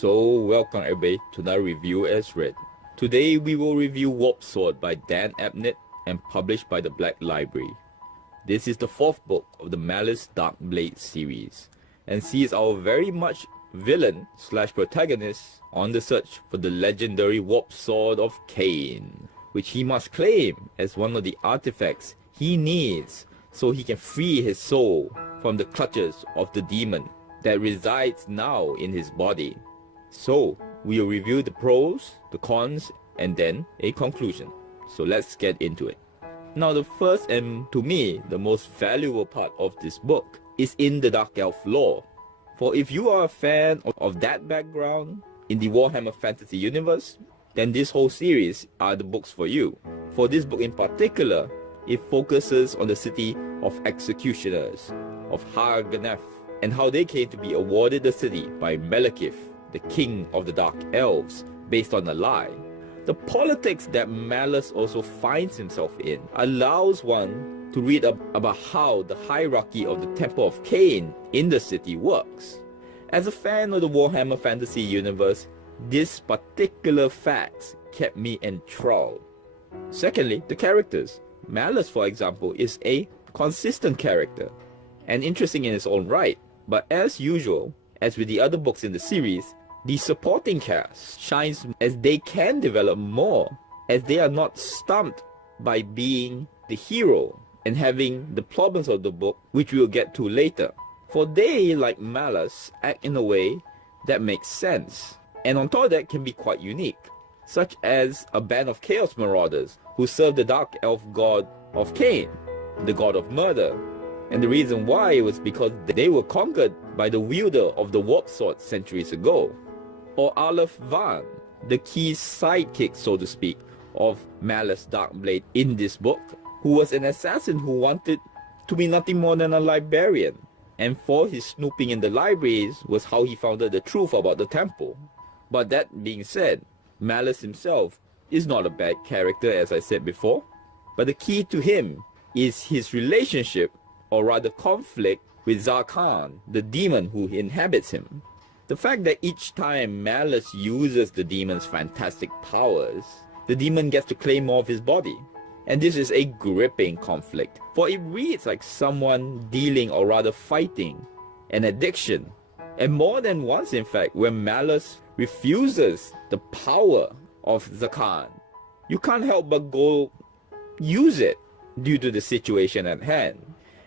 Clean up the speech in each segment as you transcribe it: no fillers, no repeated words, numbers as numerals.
So welcome everybody to another review as read. Today we will review Warpsword by Dan Abnett and published by the Black Library. This is the fourth book of the Malus Darkblade series and sees our very much villain slash protagonist on the search for the legendary Warpsword of Khaine, which he must claim as one of the artifacts he needs so he can free his soul from the clutches of the demon that resides now in his body. So we'll review the pros, the cons, and then a conclusion. So let's get into it. Now the first and to me the most valuable part of this book is in the Dark Elf lore. For if you are a fan of that background in the Warhammer Fantasy universe, then this whole series are the books for you. For this book in particular, it focuses on the city of executioners, of Har Garneth, and how they came to be awarded the city by Malekith, the king of the Dark Elves, based on a lie. The politics that Malus also finds himself in allows one to read about how the hierarchy of the Temple of Khaine in the city works. As a fan of the Warhammer Fantasy universe, this particular fact kept me enthralled. Secondly, the characters. Malus, for example, is a consistent character and interesting in its own right, but as usual, as with the other books in the series, the supporting cast shines as they can develop more, as they are not stumped by being the hero and having the problems of the book, which we'll get to later. For they, like Malus, act in a way that makes sense, and on top of that can be quite unique, such as a band of Chaos Marauders who serve the Dark Elf god of Khaine, the god of murder. And the reason why was because they were conquered by the wielder of the Warpsword centuries ago. Or Aleph Van, the key sidekick, so to speak, of Malus Darkblade in this book, who was an assassin who wanted to be nothing more than a librarian. And for his snooping in the libraries was how he found out the truth about the temple. But that being said, Malus himself is not a bad character, as I said before. But the key to him is his relationship, or rather conflict, with Zarkhan, the demon who inhabits him. The fact that each time Malus uses the demon's fantastic powers, the demon gets to claim more of his body. And this is a gripping conflict, for it reads like someone dealing, or rather fighting, an addiction. And more than once in fact, when Malus refuses the power of Zarkhan, you can't help but go use it due to the situation at hand.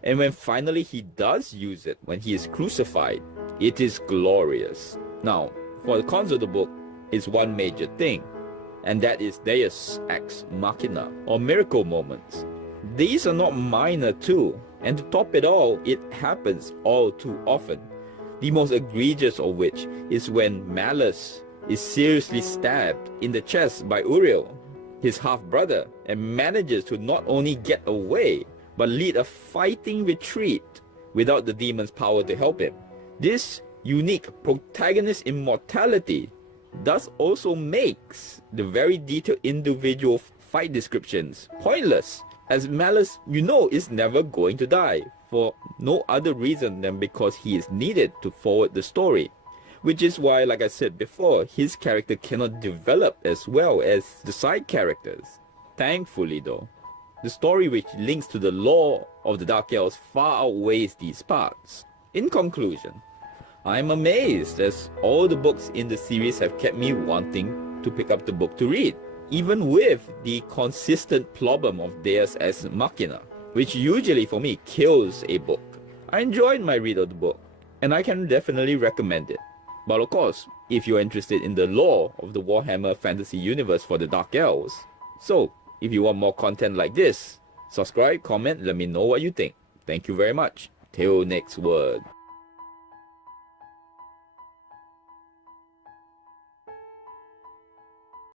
And when finally he does use it, when he is crucified, it is glorious. Now, for the cons of the book is one major thing, and that is Deus Ex Machina, or miracle moments. These are not minor too, and to top it all, it happens all too often. The most egregious of which is when Malus is seriously stabbed in the chest by Urial, his half-brother, and manages to not only get away, but lead a fighting retreat without the demon's power to help him. This unique protagonist immortality thus also makes the very detailed individual fight descriptions pointless, as Malus, is never going to die, for no other reason than because he is needed to forward the story. Which is why, like I said before, his character cannot develop as well as the side characters. Thankfully though, the story which links to the lore of the Dark Elves far outweighs these parts. In conclusion, I am amazed as all the books in the series have kept me wanting to pick up the book to read, even with the consistent problem of Deus Ex Machina, which usually for me kills a book. I enjoyed my read of the book, and I can definitely recommend it. But of course, if you're interested in the lore of the Warhammer Fantasy universe for the Dark Elves, so if you want more content like this, subscribe, comment, let me know what you think. Thank you very much. Till next word.